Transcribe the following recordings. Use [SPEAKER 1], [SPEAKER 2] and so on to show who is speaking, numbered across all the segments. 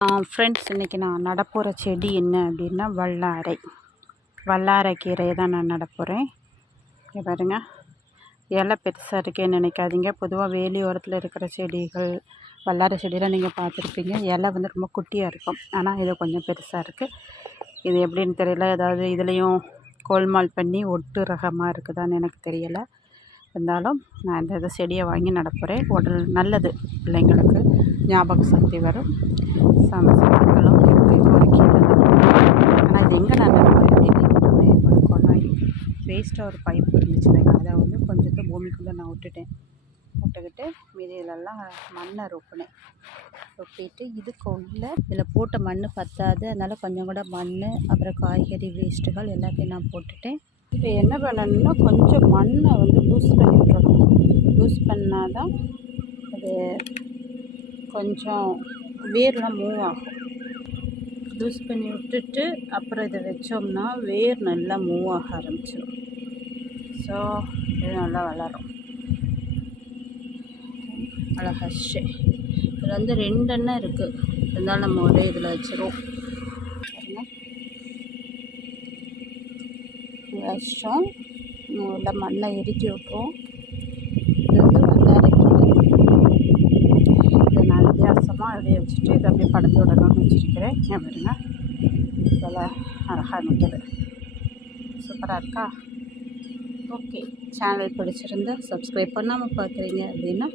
[SPEAKER 1] Friends இன்றைக்கி நான் நடப்போகிற செடி என்ன அப்படின்னா வல்லாரை. வல்லாரை கீரையை தான் நான் நடப்போகிறேன் இங்கே பாருங்க. இலை பெருசாக இருக்கேன்னு நினைக்காதீங்க. பொதுவாக வேலியோரத்தில் இருக்கிற செடிகள் வல்லாரை செடியெலாம் நீங்கள் பார்த்துருப்பீங்க. இலை வந்து ரொம்ப குட்டியாக இருக்கும். ஆனால் இது கொஞ்சம் பெருசாக இருக்குது இது எப்படின்னு தெரியல. ஏதாவது இதுலேயும் கோல்மால் பண்ணி ஒட்டு ரகமாக இருக்குதான்னு எனக்கு தெரியலை. இருந்தாலும் நான் இந்த இதை செடியை வாங்கி நடப்போகிறேன் உடல் நல்லது பிள்ளைங்களுக்கு. ஞாபக சக்தி வரும். சம சத்துக்களும் இது ஒரு ஆனால் இது எங்கே நான் ஒரு வேஸ்ட்டாக ஒரு பைப் இருந்துச்சுன்னா அதை வந்து கொஞ்சத்தை பூமிக்குள்ளே நான் விட்டுட்டேன் விட்டுக்கிட்டு மீதியிலெல்லாம் மண்ணை ரொப்பினேன் ரொப்பிட்டு இதுக்கு உள்ள இதில் போட்ட மண் பத்தாது அதனால் கொஞ்சம் கூட மண் அப்புறம் காய்கறி வேஸ்ட்டுகள் எல்லாத்தையும் நான் போட்டுட்டேன் இப்போ என்ன பண்ணணும்னா கொஞ்சம் மண்ணை வந்து லூஸ் பண்ணி விட்டுறணும் லூஸ் பண்ணால் தான் அது கொஞ்சம் வேர்லாம் மூவ் ஆகும் லூஸ் பண்ணி விட்டுட்டு அப்புறம் இதை வச்சோம்னா வேர் நல்லா மூவ் ஆக ஆரம்பிச்சிடும் ஸோ இது நல்லா வளரும் அழகாச்சு இதில் வந்து ரெண்டு எண்ணெய் இருக்குது இருந்தாலும் நம்ம ஒரே இதில் வச்சிருவோம் வச்சோம் உள்ள மண்ணை இறுக்கி விட்ருவோம் இது வந்து வல்லாரைக்கீரை இதை நான் வித்தியாசமாக அப்படியே வச்சுட்டு இதை அப்படியே படத்து விடணும்னு வச்சுருக்கிறேன். ஏன் பாருங்க. இதில் அழகாக நிற்கிது சூப்பராக இருக்கா? ஓகே. சேனல் பிடிச்சிருந்து சப்ஸ்கிரைப் பண்ணாமல் பார்க்குறீங்க அப்படின்னா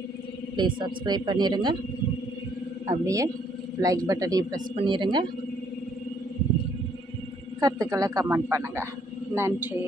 [SPEAKER 1] ப்ளீஸ் சப்ஸ்கிரைப் பண்ணிடுங்க அப்படியே லைக் பட்டனையும் ப்ரெஸ் பண்ணிடுங்க கருத்துக்களை கமெண்ட் பண்ணுங்கள் நன்றி.